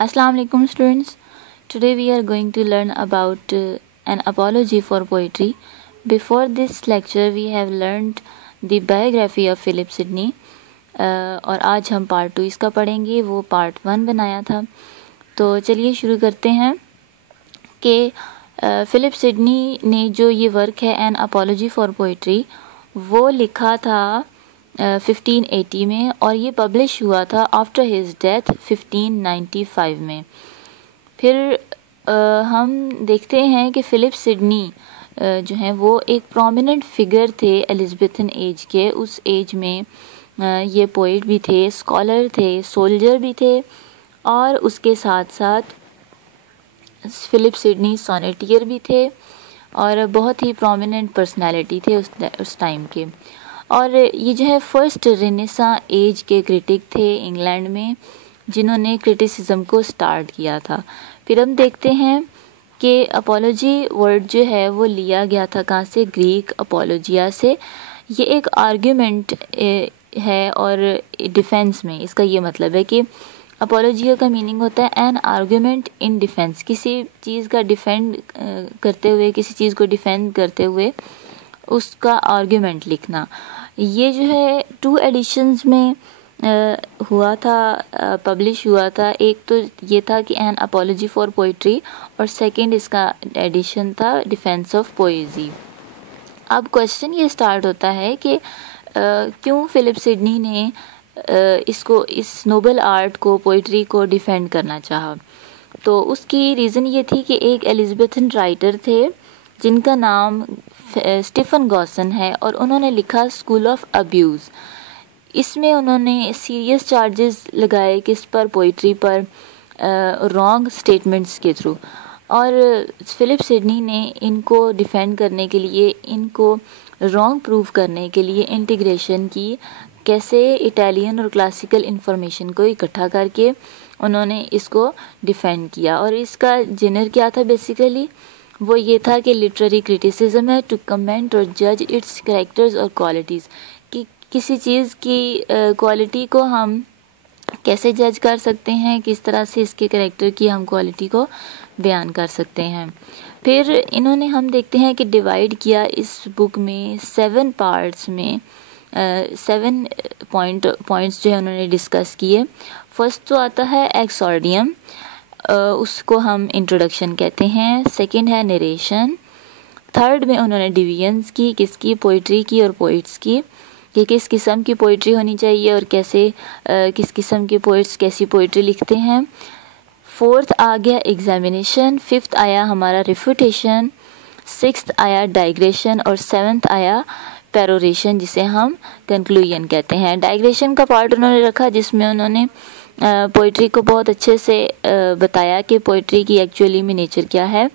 Assalamu alaikum students. Today we are going to learn about an apology for poetry. Before this lecture we have learned the biography of Philip Sidney और आज हम part 2 इसका पढ़ेंगे. वो part 1 बनाया था. तो चलिए शुरू करते हैं कि फिलिप सिडनी ने जो ये वर्क है एन अपॉलोजी फॉर पोइट्री वो लिखा था 1580 में और ये पब्लिश हुआ था आफ्टर हिज डेथ 1595 में. फिर हम देखते हैं कि फिलिप सिडनी जो हैं वो एक प्रोमिनेंट फिगर थे एलिज़ाबेथन एज के. उस एज में ये पोइट भी थे, स्कॉलर थे, सोल्जर भी थे और उसके साथ साथ फिलिप सिडनी सोनेटियर भी थे और बहुत ही प्रोमिनेंट पर्सनालिटी थे उस टाइम के. और ये जो है फर्स्ट रेनेसा एज के क्रिटिक थे इंग्लैंड में जिन्होंने क्रिटिसिज्म को स्टार्ट किया था. फिर हम देखते हैं कि अपोलॉजी वर्ड जो है वो लिया गया था कहाँ से, ग्रीक अपोलॉजिया से. ये एक आर्ग्यूमेंट है और डिफेंस में इसका ये मतलब है कि अपोलॉजिया का मीनिंग होता है एन आर्ग्यूमेंट इन डिफेंस. किसी चीज़ का डिफेंड करते हुए, किसी चीज़ को डिफेंड करते हुए उसका आर्ग्यूमेंट लिखना. ये जो है 2 एडिशंस में हुआ था, पब्लिश हुआ था. एक तो ये था कि एन अपॉलॉजी फॉर पोइट्री और सेकंड इसका एडिशन था डिफेंस ऑफ पोएजी. अब क्वेश्चन ये स्टार्ट होता है कि क्यों फिलिप सिडनी ने इस नोबल आर्ट को, पोइट्री को डिफेंड करना चाहा. तो उसकी रीज़न ये थी कि एक एलिज़ाबेथन राइटर थे जिनका नाम स्टीफन गॉसन है और उन्होंने लिखा स्कूल ऑफ अब्यूज़. इसमें उन्होंने सीरियस चार्जेस लगाए किस पर, पोइट्री पर, रॉन्ग स्टेटमेंट्स के थ्रू. और फिलिप सिडनी ने इनको डिफेंड करने के लिए, इनको रॉन्ग प्रूव करने के लिए इंटीग्रेशन की, कैसे इटालियन और क्लासिकल इंफॉर्मेशन को इकट्ठा करके उन्होंने इसको डिफेंड किया. और इसका जेनर क्या था बेसिकली, वो ये था कि लिटरेरी क्रिटिसिज्म है टू कमेंट और जज इट्स कैरेक्टर्स और क्वालिटीज़. कि किसी चीज़ की क्वालिटी को हम कैसे जज कर सकते हैं, किस तरह से इसके कैरेक्टर की हम क्वालिटी को बयान कर सकते हैं. फिर इन्होंने, हम देखते हैं कि डिवाइड किया इस बुक में 7 पार्ट्स में. 7 पॉइंट्स जो है उन्होंने डिस्कस किए. फर्स्ट तो आता है एक्सॉर्डियम, उसको हम इंट्रोडक्शन कहते हैं. सेकंड है नरेशन. थर्ड में उन्होंने डिवीजन्स की, किसकी, पोइट्री की और पोइट्स की, कि किस किस्म की पोइट्री होनी चाहिए और कैसे किस किस्म के पोइट्स कैसी पोइट्री लिखते हैं. फोर्थ आ गया एग्जामिनेशन. फिफ्थ आया हमारा रिफ्यूटेशन. सिक्स्थ आया डाइग्रेशन और सेवन्थ आया पेरोरेशन, जिसे हम कंक्लूजन कहते हैं. डाइग्रेशन का पार्ट उन्होंने रखा जिसमें उन्होंने पोइट्री को बहुत अच्छे से बताया कि पोइट्री की एक्चुअली में नेचर क्या है.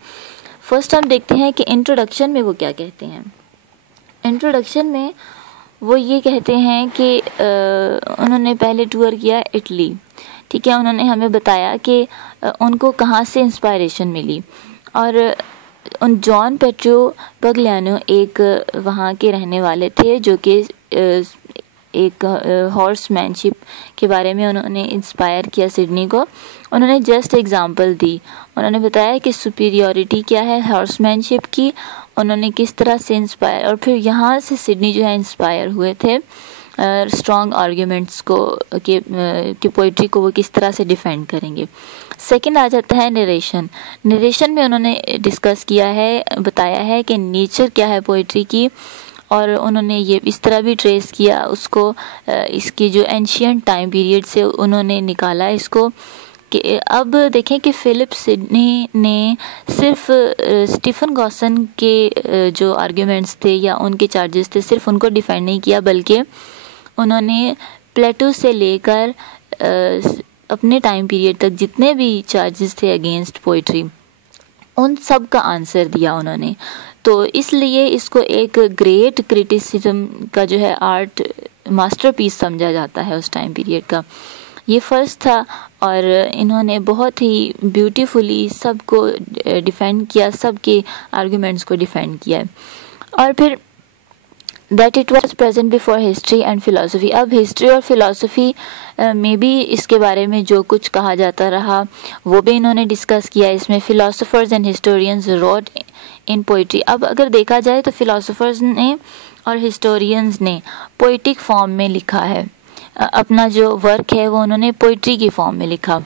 फर्स्ट हम देखते हैं कि इंट्रोडक्शन में वो क्या कहते हैं. इंट्रोडक्शन में वो ये कहते हैं कि उन्होंने पहले टूर किया इटली, ठीक है. उन्होंने हमें बताया कि उनको कहाँ से इंस्पायरेशन मिली. और उन जॉन पेट्रो पगलियानो एक वहाँ के रहने वाले थे जो कि एक हॉर्समैनशिप के बारे में उन्होंने इंस्पायर किया सिडनी को. उन्होंने जस्ट एग्जांपल दी, उन्होंने बताया कि सुपीरियॉरिटी क्या है हॉर्समैनशिप की, उन्होंने किस तरह से इंस्पायर, और फिर यहाँ से सिडनी जो है इंस्पायर हुए थे स्ट्रॉन्ग आर्ग्यूमेंट्स को कि पोइट्री को वो किस तरह से डिफेंड करेंगे. सेकंड आ जाता है नरेशन. नरेशन में उन्होंने डिस्कस किया है, बताया है कि नेचर क्या है पोइट्री की, और उन्होंने ये इस तरह भी ट्रेस किया उसको, इसकी जो एंशियंट टाइम पीरियड से उन्होंने निकाला इसको. कि अब देखें कि फिलिप सिडनी ने सिर्फ स्टीफन गॉसन के जो आर्ग्यूमेंट्स थे या उनके चार्जेस थे सिर्फ उनको डिफेंड नहीं किया, बल्कि उन्होंने प्लेटो से लेकर अपने टाइम पीरियड तक जितने भी चार्जेस थे अगेंस्ट पोइट्री उन सब का आंसर दिया उन्होंने. तो इसलिए इसको एक ग्रेट क्रिटिसिज्म का जो है आर्ट मास्टरपीस समझा जाता है उस टाइम पीरियड का. ये फर्स्ट था और इन्होंने बहुत ही ब्यूटीफुली सबको डिफेंड किया, सबके आर्गुमेंट्स को डिफेंड किया. और फिर that it was present before history and philosophy. अब हिस्ट्री और फिलोसफी में भी इसके बारे में जो कुछ कहा जाता रहा वो भी इन्होंने डिस्कस किया। इसमें philosophers and historians wrote in poetry. अब अगर देखा जाए तो फिलोसफर्स ने और हिस्टोरियंस ने पोइटिक फॉर्म में लिखा है। अपना जो वर्क है वो उन्होंने पोइट्री की फॉर्म में लिखा।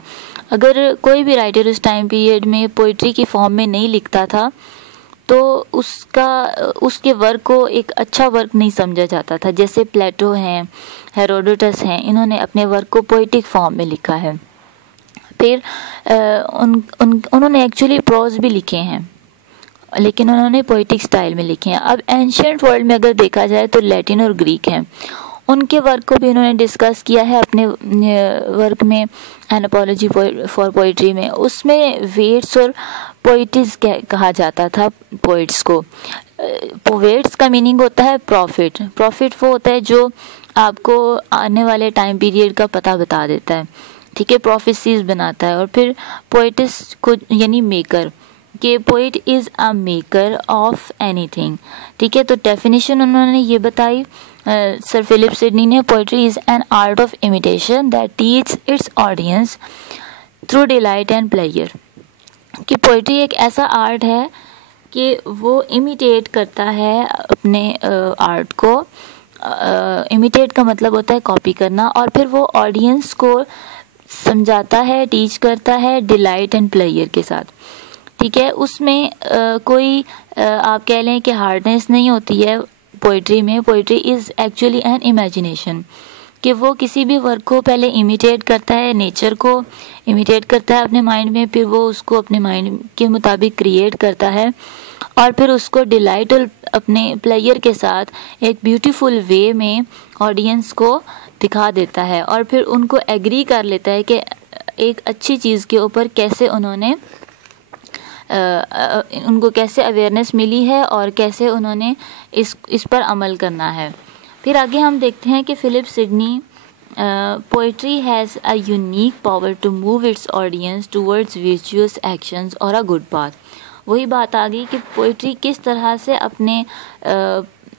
अगर कोई भी राइटर उस टाइम पीरियड में पोइट्री की फॉर्म में नहीं लिखता था तो उसके वर्क को एक अच्छा वर्क नहीं समझा जाता था। जैसे प्लेटो हैं, हेरोडोटस हैं, इन्होंने अपने वर्क को पोइटिक फॉर्म में लिखा है। फिर उन्होंने एक्चुअली प्रोज भी लिखे हैं लेकिन उन्होंने पोइटिक स्टाइल में लिखे हैं। अब एंशिएंट वर्ल्ड में अगर देखा जाए तो लैटिन और ग्रीक हैं, उनके वर्क को भी उन्होंने डिस्कस किया है अपने वर्क में एन अपॉलजी फॉर पोइट्री में। उसमें वेट्स और पोइटिस कहा जाता था पोइट्स को। वेट्स का मीनिंग होता है प्रॉफिट। प्रॉफिट वो होता है जो आपको आने वाले टाइम पीरियड का पता बता देता है, ठीक है, प्रोफेसीज बनाता है। और फिर पोइटिस को यानी मेकर, कि poet is a maker of anything, ठीक है। तो डेफिनेशन उन्होंने ये बताई सर फिलिप सिडनी ने, poetry is an art of imitation that teach it's audience through delight and pleasure. कि पोइट्री एक ऐसा आर्ट है कि वो इमिटेट करता है अपने आर्ट को। इमिटेट का मतलब होता है कॉपी करना, और फिर वो ऑडियंस को समझाता है, टीच करता है डिलाइट एंड प्लेजर के साथ, ठीक है। उसमें कोई आप कह लें कि हार्डनेस नहीं होती है पोइट्री में। Poetry is actually an imagination, कि वो किसी भी वर्क को पहले इमिटेट करता है, नेचर को इमिटेट करता है अपने माइंड में, फिर वो उसको अपने माइंड के मुताबिक क्रिएट करता है और फिर उसको डिलाइट और अपने प्लेयर के साथ एक ब्यूटीफुल वे में ऑडियंस को दिखा देता है, और फिर उनको एग्री कर लेता है कि एक अच्छी चीज़ के ऊपर कैसे उन्होंने उनको कैसे अवेयरनेस मिली है और कैसे उन्होंने इस पर अमल करना है। फिर आगे हम देखते हैं कि Philip Sidney, poetry has a unique power to move its audience towards virtuous actions और अ गुड पाथ। वही बात आ गई कि पोइट्री किस तरह से अपने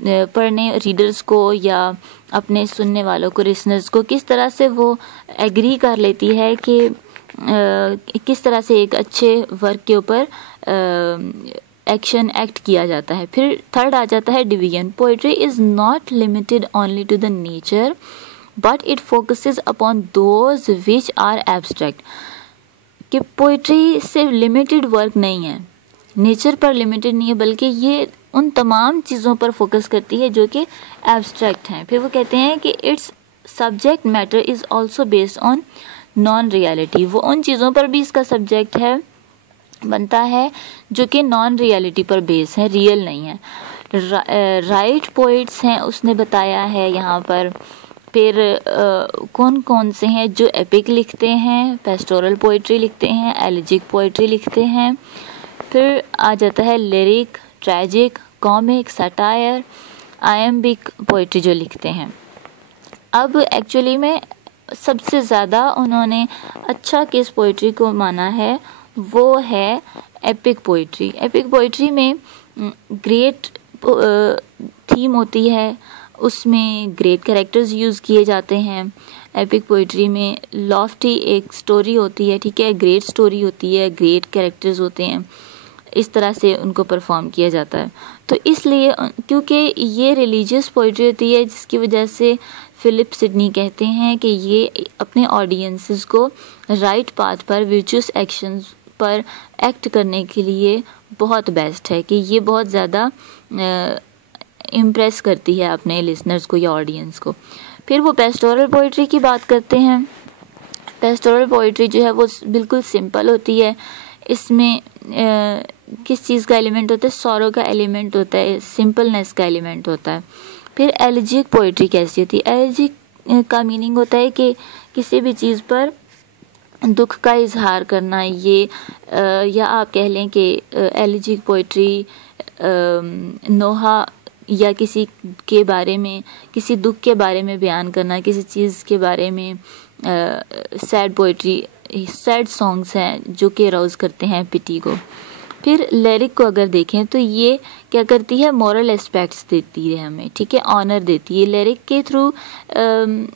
पढ़ने रीडर्स को या अपने सुनने वालों को, लिसनर्स को, किस तरह से वो एग्री कर लेती है कि किस तरह से एक अच्छे वर्क के ऊपर एक्शन एक्ट किया जाता है। फिर थर्ड आ जाता है division. Poetry is not limited only to the nature but it focuses upon those which are abstract. कि पोइट्री सिर्फ लिमिटेड वर्क नहीं है, नेचर पर लिमिटेड नहीं है, बल्कि ये उन तमाम चीज़ों पर फोकस करती है जो कि एब्स्ट्रैक्ट हैं। फिर वो कहते हैं कि it's subject matter is also based on non reality. वो उन चीज़ों पर भी इसका सब्जेक्ट है, बनता है, जो कि नॉन रियलिटी पर बेस है, रियल नहीं है। राइट पोइट्स हैं उसने बताया है यहाँ पर। फिर कौन कौन से हैं जो एपिक लिखते हैं, पेस्टोरल पोइट्री लिखते हैं, एलिजिक पोइट्री लिखते हैं। फिर आ जाता है lyric, tragic, comic, satire, iambic poetry जो लिखते हैं। अब एक्चुअली में सबसे ज़्यादा उन्होंने अच्छा किस पोइट्री को माना है वो है एपिक पोइट्री। एपिक पोइट्री में ग्रेट थीम होती है, उसमें ग्रेट कैरेक्टर्स यूज़ किए जाते हैं। एपिक पोइट्री में लॉफ्टी एक स्टोरी होती है, ठीक है, ग्रेट स्टोरी होती है, ग्रेट कैरेक्टर्स होते हैं, इस तरह से उनको परफॉर्म किया जाता है। तो इसलिए क्योंकि ये रिलीजियस पोइट्री होती है, जिसकी वजह से फिलिप सिडनी कहते हैं कि ये अपने ऑडियंसेस को राइट पाथ पर, वर्चुअस एक्शंस पर एक्ट करने के लिए बहुत बेस्ट है, कि ये बहुत ज़्यादा इम्प्रेस करती है अपने लिसनर्स को या ऑडियंस को। फिर वो पेस्टोरल पोइट्री की बात करते हैं। पेस्टोरल पोइट्री जो है वो बिल्कुल सिंपल होती है। इसमें किस चीज़ का एलिमेंट होता है? सॉरो का एलिमेंट होता है, सिंपलनेस का एलिमेंट होता है। फिर एलिजिक पोइट्री कैसी होती है? एलिजिक का मीनिंग होता है कि किसी भी चीज़ पर दुख का इजहार करना, ये या आप कह लें कि एलिजिक पोइट्री नोहा या किसी के बारे में, किसी दुख के बारे में बयान करना, किसी चीज़ के बारे में। सैड पोइट्री, सैड सॉन्ग्स हैं जो कि अराउज करते हैं पिटी को। फिर लिरिक को अगर देखें तो ये क्या करती है, मॉरल एस्पेक्ट्स देती है हमें, ठीक है, ऑनर देती है। लिरिक के थ्रू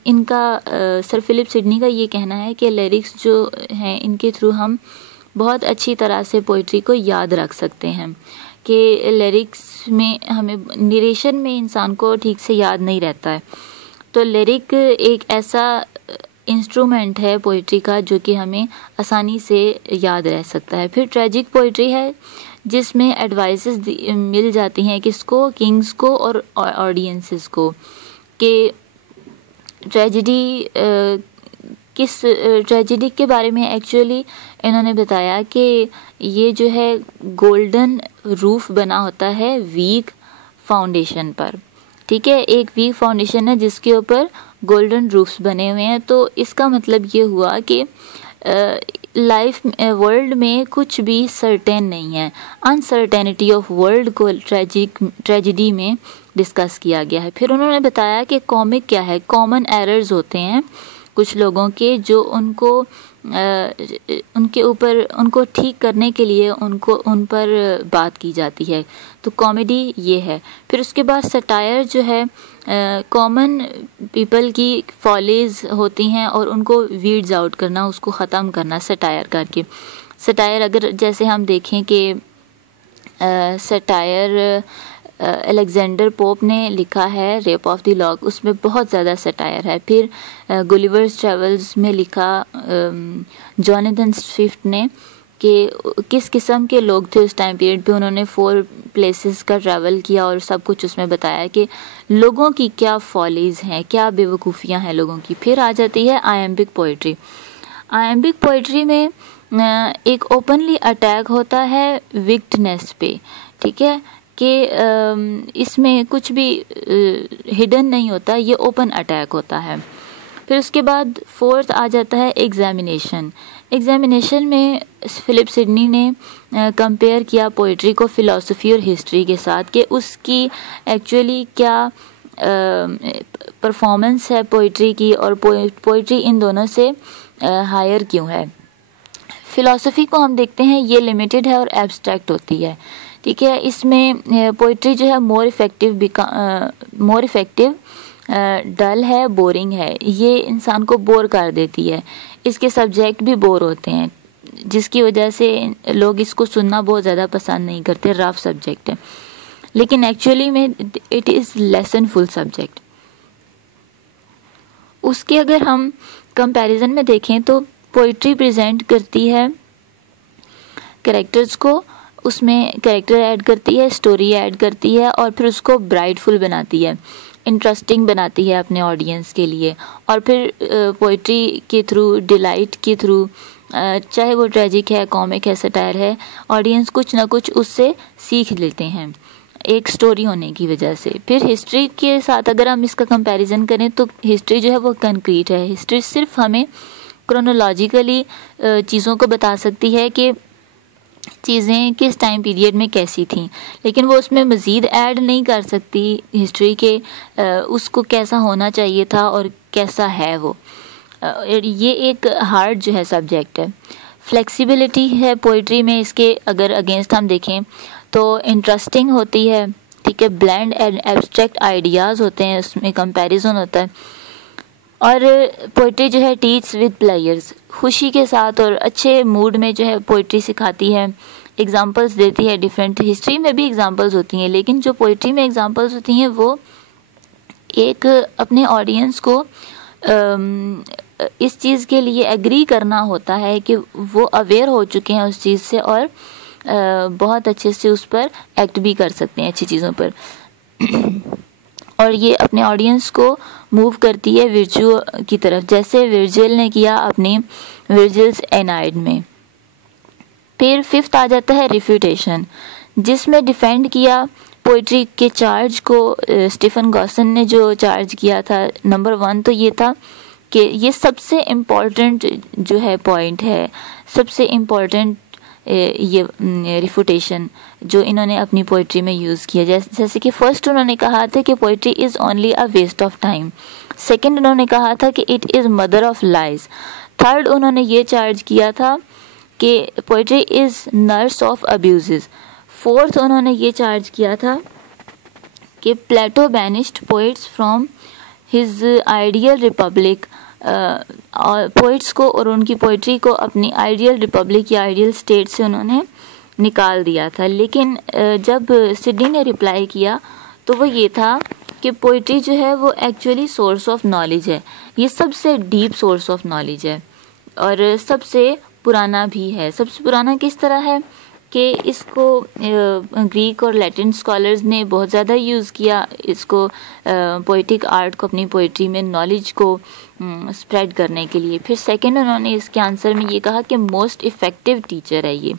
इनका सर फिलिप सिडनी का ये कहना है कि लिरिक्स जो हैं इनके थ्रू हम बहुत अच्छी तरह से पोइट्री को याद रख सकते हैं, कि लिरिक्स में हमें नरेशन में इंसान को ठीक से याद नहीं रहता है। तो लिरिक एक ऐसा इंस्ट्रूमेंट है पोइट्री का जो कि हमें आसानी से याद रह सकता है। फिर ट्रेजिक पोइट्री है जिसमें एडवाइसेस मिल जाती हैं किसको, किंग्स को और ऑडियंसेस को, कि ट्रेजिडी किस ट्रेजिडी के बारे में एक्चुअली इन्होंने बताया कि ये जो है गोल्डन रूफ बना होता है वीक फाउंडेशन पर, ठीक है, एक वीक फाउंडेशन है जिसके ऊपर गोल्डन रूफ्स बने हुए हैं। तो इसका मतलब ये हुआ कि लाइफ वर्ल्ड में कुछ भी सर्टेन नहीं है, अनसर्टेनिटी ऑफ वर्ल्ड को ट्रेजिडी में डिस्कस किया गया है। फिर उन्होंने बताया कि कॉमिक क्या है, कॉमन एरर्स होते हैं कुछ लोगों के जो उनके ऊपर उनको ठीक करने के लिए उन पर बात की जाती है, तो कॉमेडी ये है। फिर उसके बाद सटायर जो है कॉमन पीपल की फॉलीज होती हैं और उनको वीड्स आउट करना, उसको ख़त्म करना सटायर करके। सटायर अगर जैसे हम देखें कि सटायर अलेक्जेंडर पोप ने लिखा है रेप ऑफ द लॉक, उसमें बहुत ज़्यादा सटायर है। फिर गुलिवर्स ट्रेवल्स में लिखा जॉनथन स्विफ्ट ने कि किस किस्म के लोग थे उस टाइम पीरियड पे, उन्होंने 4 प्लेसेस का ट्रैवल किया और सब कुछ उसमें बताया कि लोगों की क्या फॉलीज हैं, क्या बेवकूफ़ियाँ हैं लोगों की। फिर आ जाती है आयम्बिक पोइट्री। आयम्बिक पोइट्री में एक ओपनली अटैक होता है विक्टनेस पे, ठीक है, कि इसमें कुछ भी हिडन नहीं होता, ये ओपन अटैक होता है। फिर उसके बाद 4th आ जाता है एग्जामिनेशन। एग्जामिनेशन में फिलिप सिडनी ने कंपेयर किया पोइट्री को फ़िलासफ़ी और हिस्ट्री के साथ, कि उसकी एक्चुअली क्या परफॉर्मेंस है पोइट्री की, और पोइट्री इन दोनों से हायर क्यों है। फ़िलासफ़ी को हम देखते हैं ये लिमिटेड है और एब्स्ट्रैक्ट होती है, ठीक है, इसमें पोइट्री जो है मोर इफ़ेक्टिव डल है, बोरिंग है, ये इंसान को बोर कर देती है। इसके सब्जेक्ट भी बोर होते हैं जिसकी वजह से लोग इसको सुनना बहुत ज़्यादा पसंद नहीं करते, रफ सब्जेक्ट है, लेकिन एक्चुअली में इट इज़ लेसनफुल सब्जेक्ट। उसके अगर हम कंपैरिजन में देखें तो पोइट्री प्रेजेंट करती है कैरेक्टर्स को, उसमें कैरेक्टर ऐड करती है, स्टोरी ऐड करती है और फिर उसको ब्राइटफुल बनाती है, इंटरेस्टिंग बनाती है अपने ऑडियंस के लिए। और फिर पोइट्री के थ्रू, डिलाइट के थ्रू, चाहे वो ट्रेजिक है, कॉमिक है, सटायर है, ऑडियंस कुछ ना कुछ उससे सीख लेते हैं एक स्टोरी होने की वजह से। फिर हिस्ट्री के साथ अगर हम इसका कंपैरिजन करें तो हिस्ट्री जो है वो कंक्रीट है। हिस्ट्री सिर्फ हमें क्रोनोलॉजिकली चीज़ों को बता सकती है कि चीज़ें किस टाइम पीरियड में कैसी थीं, लेकिन वो उसमें मज़ीद ऐड नहीं कर सकती हिस्ट्री के उसको कैसा होना चाहिए था और कैसा है वो। ये एक हार्ड जो है सब्जेक्ट है। फ्लेक्सिबिलिटी है पोइट्री में, इसके अगर अगेंस्ट हम देखें तो इंटरेस्टिंग होती है, ठीक है, ब्लेंड एंड एब्स्ट्रैक्ट आइडियाज़ होते हैं, उसमें कंपैरिजन होता है। और पोइट्री जो है टीच विद प्लेयर्स, खुशी के साथ और अच्छे मूड में जो है पोइट्री सिखाती है, एग्जांपल्स देती है डिफरेंट। हिस्ट्री में भी एग्जांपल्स होती हैं, लेकिन जो पोइट्री में एग्जांपल्स होती हैं वो एक अपने ऑडियंस को इस चीज़ के लिए एग्री करना होता है कि वो अवेयर हो चुके हैं उस चीज़ से और बहुत अच्छे से उस पर एक्ट भी कर सकते हैं अच्छी चीज़ों पर और ये अपने ऑडियंस को मूव करती है वर्च्यू की तरफ, जैसे वर्जिल ने किया अपनी वर्जिल्स एनाइड में। फिर 5th आ जाता है रिफ्यूटेशन, जिसमें डिफेंड किया पोइट्री के चार्ज को। स्टीफन गॉसन ने जो चार्ज किया था नंबर 1 तो ये था कि ये सबसे इम्पॉर्टेंट जो है पॉइंट है, सबसे इम्पॉर्टेंट ये रिफ्यूटेशन जो इन्होंने अपनी पोइट्री में यूज़ किया। जैसे कि फर्स्ट उन्होंने कहा था कि poetry is only a waste of time. Second उन्होंने कहा था कि it is mother of lies. Third उन्होंने ये चार्ज किया था कि poetry is nurse of abuse. Fourth उन्होंने ये चार्ज किया था कि Plato banished poets from his ideal republic, और पोइट्स को और उनकी पोइट्री को अपनी आइडियल रिपब्लिक या आइडियल स्टेट से उन्होंने निकाल दिया था। लेकिन जब सिडनी ने रिप्लाई किया तो वो ये था कि पोइट्री जो है वो एक्चुअली सोर्स ऑफ नॉलेज है, ये सबसे डीप सोर्स ऑफ नॉलेज है और सबसे पुराना भी है। सबसे पुराना किस तरह है कि इसको ग्रीक और लैटिन स्कॉलर्स ने बहुत ज़्यादा यूज़ किया, इसको पोइटिक आर्ट को अपनी पोइट्री में नॉलेज को स्प्रेड करने के लिए। फिर सेकंड उन्होंने इसके आंसर में ये कहा कि मोस्ट इफ़ेक्टिव टीचर है ये,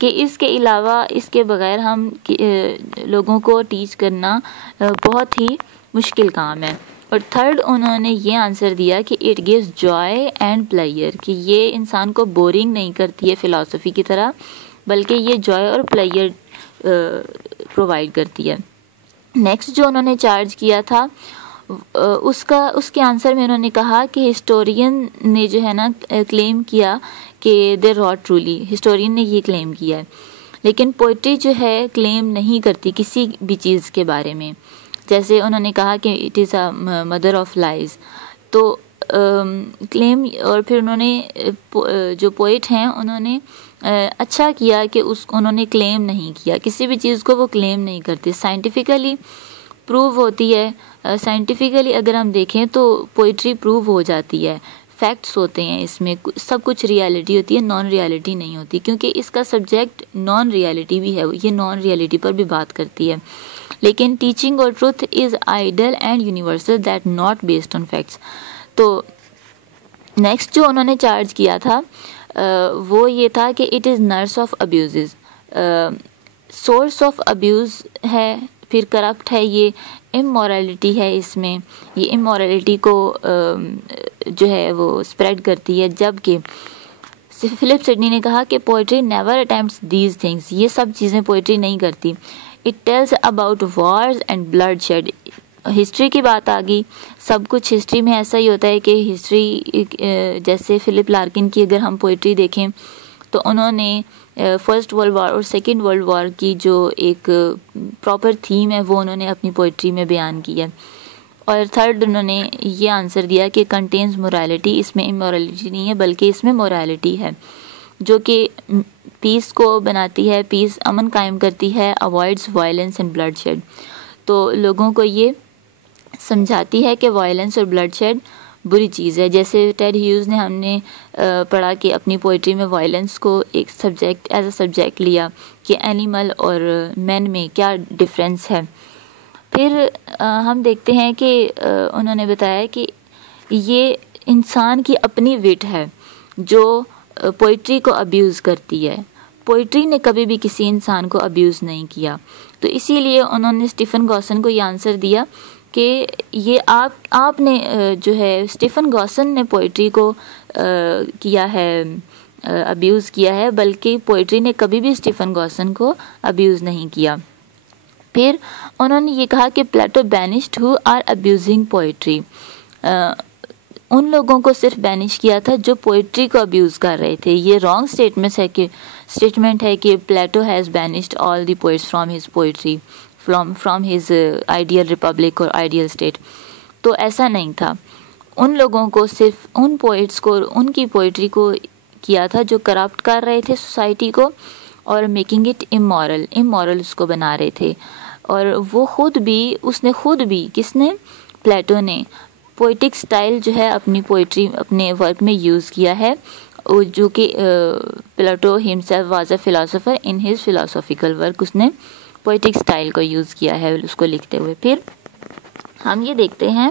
कि इसके अलावा इसके बगैर हम लोगों को टीच करना बहुत ही मुश्किल काम है। और थर्ड उन्होंने ये आंसर दिया कि it gives Joy and player, कि ये इंसान को बोरिंग नहीं करती है फ़िलासफ़ी की तरह, बल्कि ये जॉय और प्लेयर प्रोवाइड करती है। नेक्स्ट जो उन्होंने चार्ज किया था उसके आंसर में उन्होंने कहा कि हिस्टोरियन ने जो है ना क्लेम किया कि दे रॉट ट्रूली, हिस्टोरियन ने ये क्लेम किया है, लेकिन पोइट्री जो है क्लेम नहीं करती किसी भी चीज़ के बारे में। जैसे उन्होंने कहा कि it is a mother of lies, तो क्लेम। और फिर उन्होंने जो पोइट हैं उन्होंने अच्छा किया कि उन्होंने क्लेम नहीं किया, किसी भी चीज़ को वो क्लेम नहीं करती, साइंटिफिकली प्रूव होती है। साइंटिफिकली अगर हम देखें तो पोइट्री प्रूव हो जाती है, फैक्ट्स होते हैं इसमें, सब कुछ रियलिटी होती है, नॉन रियलिटी नहीं होती, क्योंकि इसका सब्जेक्ट नॉन रियलिटी भी है, ये नॉन रियलिटी पर भी बात करती है। लेकिन टीचिंग और truth is idle and universal that not based on facts. तो नेक्स्ट जो उन्होंने चार्ज किया था वो ये था कि it is nurse of abuse, source of abuse है, फिर करप्ट है, ये इमोरलिटी है इसमें, ये इमोरलिटी को जो है वो स्प्रेड करती है। जबकि फिलिप सिडनी ने कहा कि poetry never attempts these things, ये सब चीज़ें पोइट्री नहीं करती। It tells about Wars and blood shed, history की बात आ गई, सब कुछ हिस्ट्री में ऐसा ही होता है कि हिस्ट्री, जैसे फिलिप लार्किन की अगर हम पोइट्री देखें तो उन्होंने फर्स्ट वर्ल्ड वॉर और सेकेंड वर्ल्ड वॉर की जो एक प्रॉपर थीम है वो उन्होंने अपनी पोइट्री में बयान की है। और थर्ड उन्होंने ये आंसर दिया कि कंटेन्स मोरालिटी, इसमें इमोरलिटी नहीं है बल्कि इसमें मोरालिटी है, जो कि पीस को बनाती है, पीस अमन कायम करती है, avoids violence and blood shed. तो लोगों को ये समझाती है कि वायलेंस और ब्लड शेड बुरी चीज़ है। जैसे टेड ह्यूज़ ने हमने पढ़ा कि अपनी पोइट्री में वायलेंस को एक सब्जेक्ट एज अ सब्जेक्ट लिया कि एनिमल और मैन में क्या डिफरेंस है। फिर हम देखते हैं कि उन्होंने बताया कि ये इंसान की अपनी विट है जो पोइट्री को अब्यूज़ करती है, पोइट्री ने कभी भी किसी इंसान को अब्यूज़ नहीं किया। तो इसीलिए उन्होंने स्टीफन गॉसन को ये आंसर दिया कि ये आपने जो है स्टीफन गॉसन ने पोइट्री को किया है, अब्यूज़ किया है, बल्कि पोइट्री ने कभी भी स्टीफन गॉसन को अब्यूज़ नहीं किया। फिर उन्होंने ये कहा कि Plato banished who are abusing poetry, उन लोगों को सिर्फ बैनिश किया था जो पोइट्री को अब्यूज़ कर रहे थे। ये रॉन्ग स्टेटमेंट है कि Plato has banished all the poets from his poetry, from his ideal republic और आइडियल स्टेट। तो ऐसा नहीं था, उन लोगों को सिर्फ उन पोइट्स को उनकी पोइट्री को किया था जो करप्ट कर रहे थे सोसाइटी को और मेकिंग इट इमोरल उसको बना रहे थे। और वो उसने खुद भी किसने, प्लेटो ने पोइटिक स्टाइल जो है अपनी पोइट्री अपने वर्क में यूज़ किया है, जो कि Plato himself was a philosopher in his philosophical work, उसने पोइटिक स्टाइल को यूज़ किया है उसको लिखते हुए। फिर हम ये देखते हैं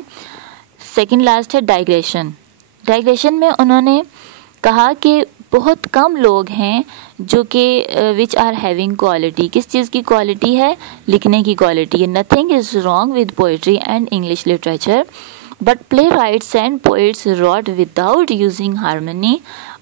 सेकंड लास्ट है डाइग्रेशन में उन्होंने कहा कि बहुत कम लोग हैं जो कि विच आर हैविंग क्वालिटी, किस चीज़ की क्वालिटी है, लिखने की क्वालिटी है। Nothing is wrong with poetry and English literature but playwrights and poets wrote without using harmony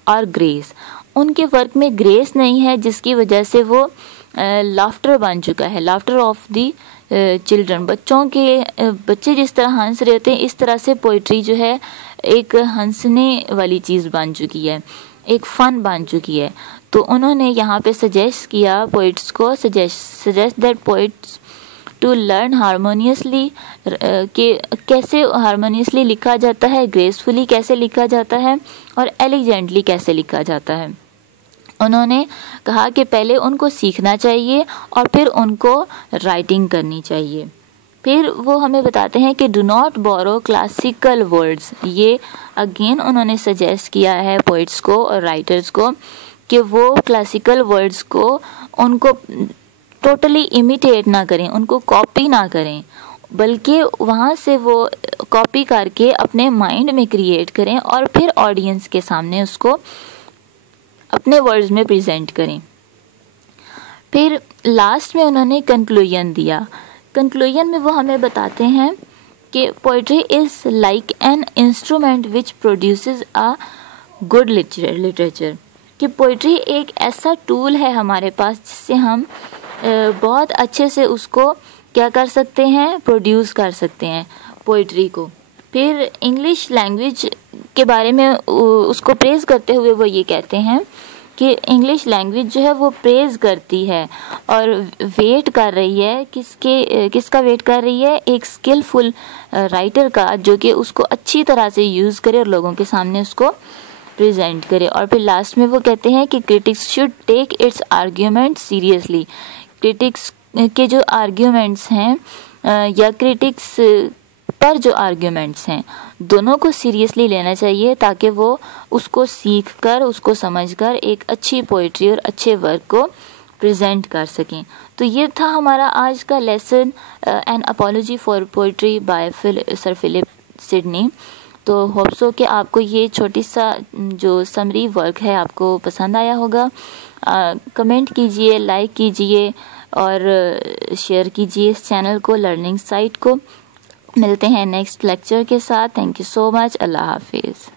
और ग्रेस, उनके वर्क में ग्रेस नहीं है जिसकी वजह से वो लाफ्टर बन चुका है, लाफ्टर ऑफ दी चिल्ड्रन, बच्चे जिस तरह हंस रहे होते हैं इस तरह से पोइट्री जो है एक हंसने वाली चीज़ बन चुकी है। एक फ़न बन चुकी है। तो उन्होंने यहाँ पे सजेस्ट किया पोइट्स को, suggest that poets to learn harmoniously, कि कैसे हारमोनियसली लिखा जाता है, ग्रेसफुली कैसे लिखा जाता है और एलिजेंटली कैसे लिखा जाता है। उन्होंने कहा कि पहले उनको सीखना चाहिए और फिर उनको राइटिंग करनी चाहिए। फिर वो हमें बताते हैं कि do not borrow classical words. ये अगेन उन्होंने सजेस्ट किया है पोइट्स को और राइटर्स को कि वो क्लासिकल वर्ड्स को उनको टोटली इमिटेट ना करें, उनको कॉपी ना करें, बल्कि वहाँ से वो कॉपी करके अपने माइंड में क्रिएट करें और फिर ऑडियंस के सामने उसको अपने वर्ड्स में प्रेजेंट करें। फिर लास्ट में उन्होंने कंक्लूजन दिया। कंक्लूजन में वो हमें बताते हैं कि poetry is like an instrument which produces a good literature, कि पोइट्री एक ऐसा टूल है हमारे पास जिससे हम बहुत अच्छे से उसको क्या कर सकते हैं, प्रोड्यूस कर सकते हैं पोइट्री को। फिर इंग्लिश लैंग्वेज के बारे में उसको प्रेज करते हुए वो ये कहते हैं कि इंग्लिश लैंग्वेज जो है वो प्रेज करती है और वेट कर रही है किसका वेट कर रही है, एक स्किलफुल राइटर का, जो कि उसको अच्छी तरह से यूज़ करे और लोगों के सामने उसको प्रेजेंट करे। और फिर लास्ट में वो कहते हैं कि critics should take its argument seriously. Critics के जो आर्ग्यूमेंट्स हैं या क्रिटिक्स पर जो आर्ग्यूमेंट्स हैं दोनों को सीरियसली लेना चाहिए, ताकि वो उसको सीख कर, उसको समझ कर एक अच्छी पोइट्री और अच्छे वर्क को प्रेजेंट कर सकें। तो ये था हमारा आज का lesson, an apology for poetry by sir Philip Sidney. तो होप सो कि आपको ये छोटी सा जो समरी वर्क है आपको पसंद आया होगा। कमेंट कीजिए, लाइक कीजिए और शेयर कीजिए इस चैनल को, लर्निंग साइट को। मिलते हैं नेक्स्ट लेक्चर के साथ। Thank you so much. अल्लाह हाफिज़।